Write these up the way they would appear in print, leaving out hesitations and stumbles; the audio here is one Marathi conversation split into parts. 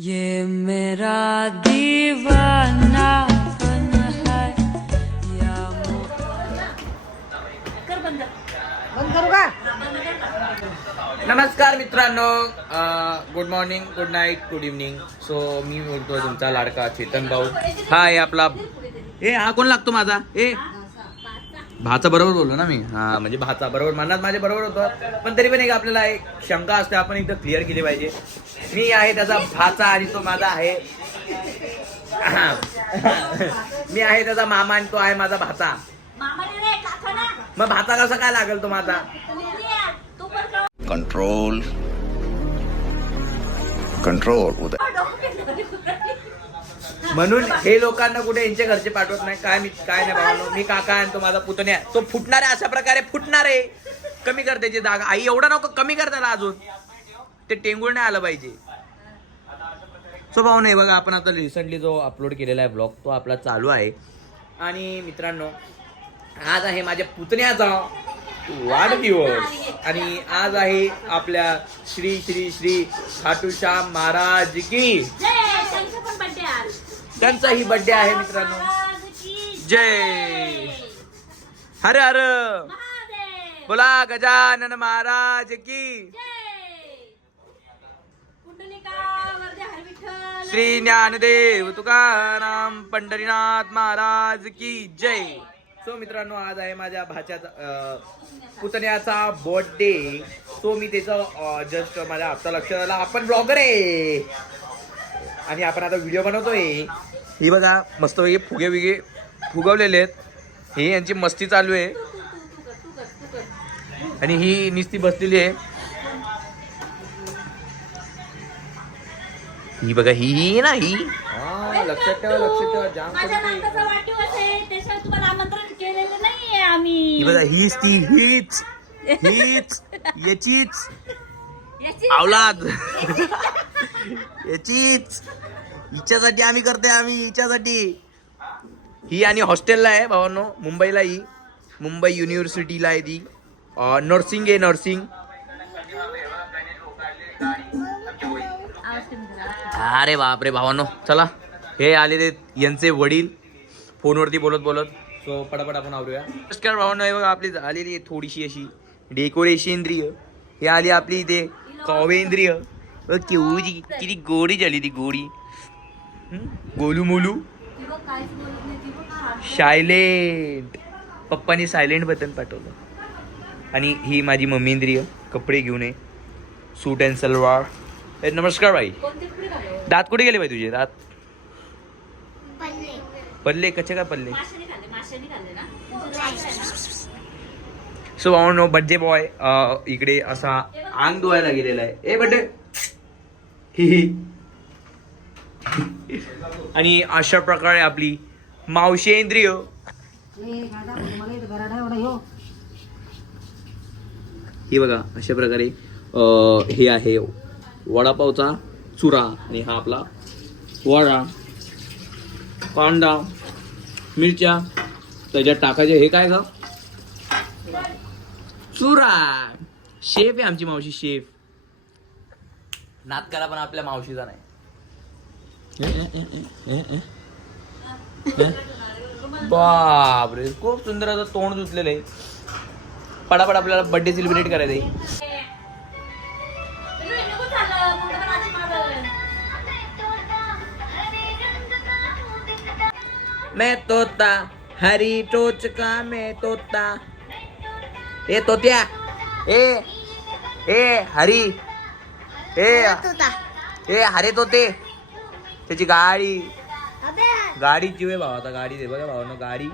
ये मेरा दीवानापन है या बंद करू का? नमस्कार मित्रांनो, good morning, good night, good evening. So मी बोलतोय तुमचा लाडका चेतन भाऊ. हा आहे आपला. हा कोण लागतो माझा? भाचा बरोबर बोललो ना मी. हा म्हणजे भाचा बरोबर, मनात माझ्या बरोबर होतं, पण तरी पण एक आपल्याला एक शंका असते, आपण एकदा क्लिअर केली पाहिजे. मी आहे त्याचा भाचा आणि तो माझा आहे. मी आहे त्याचा मामा आणि तो आहे माझा भाचा. मग भाचा कसा काय लागेल तो माझा? Control control. म्हणून हे लोकांना कुठे यांच्या घरचे पाठवत नाही. काय नाही बाबा, मी काका आणि तो माझा पुतण्या, तो फुटणार आहे, अशा प्रकारे फुटणार आहे. कमी कर त्याची जागा. आई एवढा नको कमी कर त्याला, अजून ते टेंगूळ नाही आलं पाहिजे. सो भाऊ नाही बघा, आपण आता रिसेंटली जो अपलोड केलेला आहे ब्लॉग, तो आपला चालू आहे. आणि मित्रांनो, आज आहे माझ्या पुतण्याचा वाढदिवस आणि आज आहे आपल्या श्री श्री श्री खाटूश्याम महाराज की त्यांचाही बर्थडे आहे मित्रांनो. जय हर हर बोला गजानन महाराज की. श्री ज्ञानदेव तुकाराम पंढरीनाथ महाराज की जय. सो मित्रांनो, आज आहे माझ्या भाच्याचा पुतण्याचा बर्थडे. सो मी त्याचं जस्ट माझ्या आत्ता लक्षात आला, आपण ब्लॉगर आहे आणि आपण आता व्हिडिओ बनवतोय. ही बघा मस्त फुगे विगे फुगवलेले आहेत. ही यांची मस्ती चालू आहे आणि ही निस्ती बसलेली आहे. ही बघा, ही ना ही लक्षात ठेवा जाम. ही बघा, हीच ती हीच याचीच औलाद याचीच. हिच्यासाठी आम्ही करतोय, आम्ही हिच्यासाठी. ही आणि हॉस्टेलला आहे भावांनो, मुंबईला. ही मुंबई युनिव्हर्सिटीला आहे ती. नर्सिंग आहे, नर्सिंग. अरे बापरे भावांनो, चला हे आलेले यांचे वडील फोनवरती बोलत. सो पटापट आपण आवरूया. नमस्कार भावांनो, हे बघा आपली आलेली आहे थोडीशी अशी डेकोरेशनद्रिय. हे आली आपली इथे कवेंद्रिय. केवढी किती गोडी झाली ती गोडी. गोलू मोलू सायलेंट. पप्पानी सायलेंट बटन पाठवलं. आणि ही माझी मम्मींद्रिय, कपडे घेऊन ये, सूट अँड सलवार. नमस्कार बाई. दात कुठे गेले बाई तुझे? दात पडले कसे काय पडले? सो नो बर्थडे बॉय इकडे असा अंग धुवायला गेलेला आहे. ए बर्थडे ही. आणि अशा प्रकारे आपली मावशेंद्रिय. हे बघा अशा प्रकारे हे आहे वडापावचा चुरा आणि हा आपला वडा, कांदा, मिरच्या त्याच्यात टाकायचे. हे काय का चुरा. शेफ आहे आमची मावशी, शेफ. नात करा पण आपल्या मावशीचा नाही. बापरे, खूप सुंदर असं तोंड धुतलेलं आहे. पटापट आपल्याला बर्थडे सेलिब्रेट करायचं आहे. मैं तोता हरी टोच का मैं तोता. ए तोत्या, ए हरी, ए हरे तोते. त्याची गाडी जीव आहे भावा. आता गाडी दे बघा भावानं, गाडी.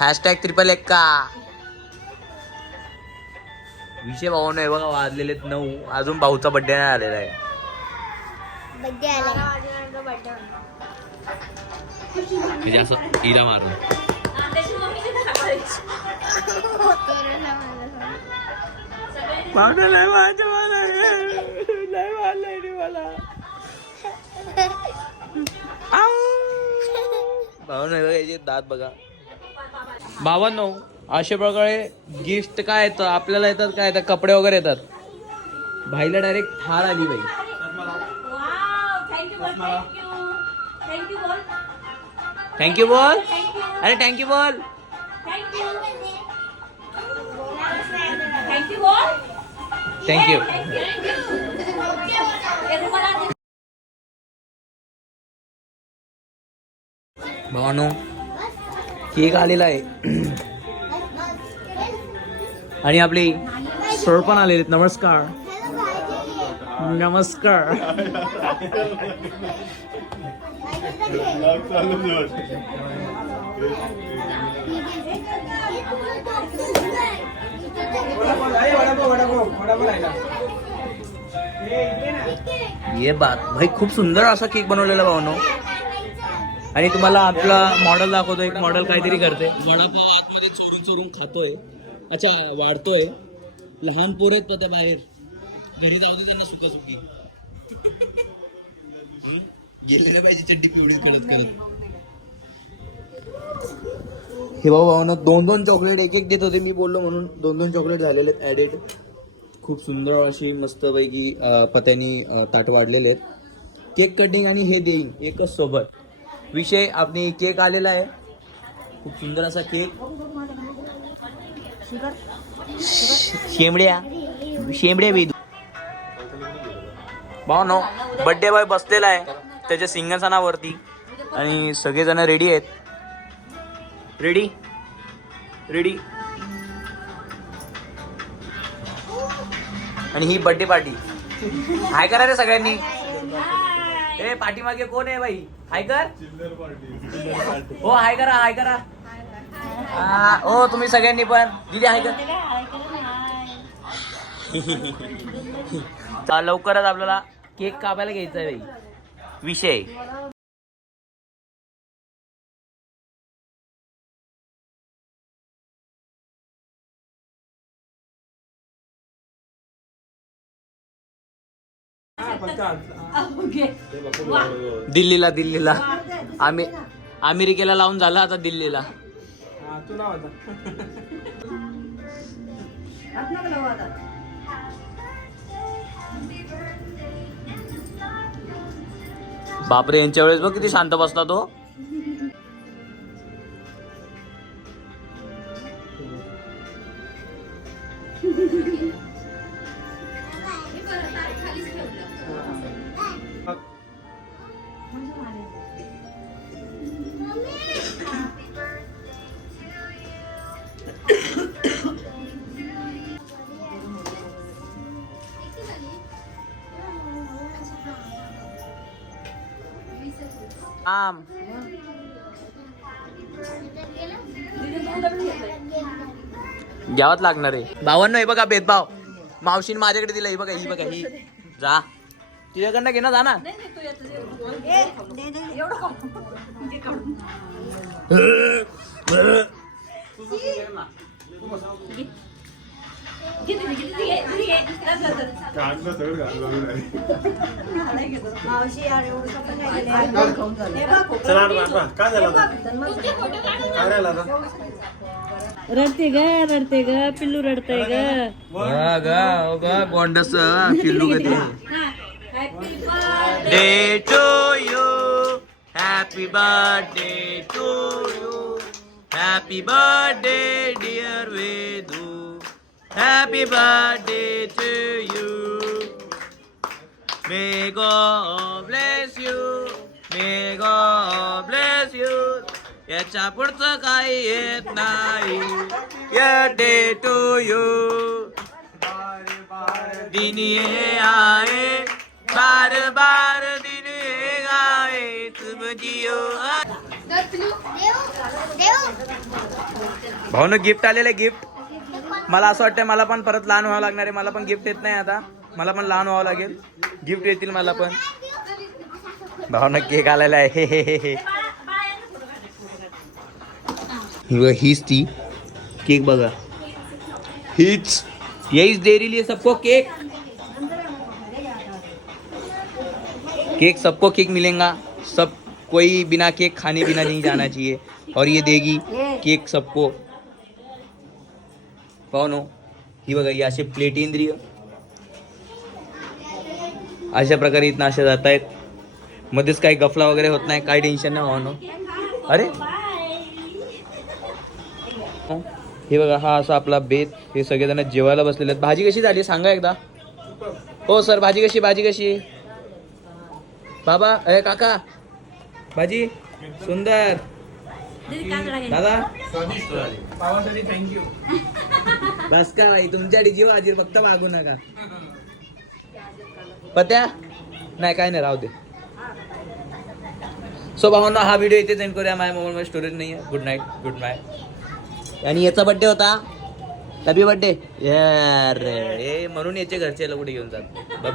# 111. विषय भावानं आहे बघा, वाजलेले 9. अजून भाऊचा बर्थडे नाही आलेला आहे. म्हणजे असं इरा मारलं. भावानं याचे दात बघा. भावांनो, अशा प्रकारे गिफ्ट काय येतं आपल्याला, येतात काय येतात, कपडे वगैरे येतात. भाईला डायरेक्ट थार आली बाई. थँक्यू बोल. अरे थँक्यू बोल. थँक्यू. भावानो केक आलेला आहे आणि आपले सर पण आलेले. नमस्कार. नमस्कार. ये बात भाई, खूप सुंदर असा केक बनवलेला भावनो. आणि तुम्हाला आपला मॉडेल दाखवतो. एक मॉडेल काहीतरी करते. वडापाव आतमध्ये चोरून चोरून खातोय. अच्छा वाढतोय. लहान पोर आहेत त्या बाहेर. घरी जाऊ दे त्यांना सुकी गेलेले पाहिजे चड्डी पिवळी करत करत. हे भाऊ दोन दोन चॉकलेट एक एक देत होते. मी बोललो म्हणून दोन दोन चॉकलेट झालेले आहेत ॲडेड. खूप सुंदर अशी मस्तपैकी पत्यानी ताट वाढलेले आहेत. केक कटिंग आणि हे देईन एकच सोबत. विषय आपली केक आलेला आहे. खूप सुंदर असा केक. शेंबड्या शेंबड्या वेदू भाऊ नो. बड्डे बॉय बसलेला आहे त्याच्या सिंहासनावरती आणि सगळेजण रेडी आहेत. Ready ready. आणि ही बर्थडे पार्टी. हाय करा रे सगळ्यांनी. ए पाठीमागे कोण आहे बाई? हाय कर. हो हाय करा हाय करा. हो तुम्ही सगळ्यांनी पण. दिदी हाय कर. लवकरच आपल्याला केक कापायला घ्यायचा आहे बाई. विषय दिल्लीला. दिल्लीला आम्ही अमेरिकेला लावून झालं आता दिल्लीला. बापरे यांच्या वेळेस बघ किती शांत बसला तो. घ्यावंच लागणार आहे. भावांनो हे बघा भेदभाव. मावशीने माझ्याकडे दिला. ही बघा ही बघा ही. जा तुझ्याकडनं घे ना. जा ना. रडते ग पिल्लू रडतय ग. गोंडस पिल्लू गती. Day to you. Happy birthday to you. Happy birthday dear Vedu. Happy birthday to you. May God bless you. May God bless you. याच्या पुढचं काही येत नाही. Birthday to you. दिन ये आए बार बार दिन ये आए तुम जियो. भाऊन गिफ्ट आलेलं गिफ्ट. मला असं वाटतं मला पण परत लहान व्हावं लागणार आहे. मला पण गिफ्ट येत नाही आता. मला पण लहान व्हावं लागेल. गिफ्ट येतील मला पण. भाऊन केक आलेला आहे. हीच ती केक बघा. हीच यही दे रही है सबको केक. केक सबको केक मिलेगा. सब कोई बिना केक खाने बिना नहीं जाना चाहिए. और ये देगी केक सबको. पाहू नो ही बघा ही अशी प्लेट इंद्रिय. अशा प्रकारे इथं अशा जात आहेत. मध्येच काही गफला वगैरे होत नाही, काही टेन्शन नाही भावानो. अरे हे बघा, हा असा आपला बेत. हे सगळेजण जेवायला बसलेले आहेत. भाजी कशी झाली सांगा एकदा. हो सर, भाजी कशी बाबा, अरे काका, भाजी सुंदर. दादा पावासाठी थँक्यू. बस का भाई, तुमच्या जीव हाजीर, फक्त मागू नका. पत्या नाही, काय नाही, राहू दे. सो भावांनो, हा व्हिडिओ इथे सेंड करूया. माझ्या मोबाईलमध्ये स्टोरेज नाही आहे. Good night. आणि याचा बर्थडे होता, हॅपी बर्थडे यार. म्हणून याचे घरचे कुठे घेऊन जात. Bye bye.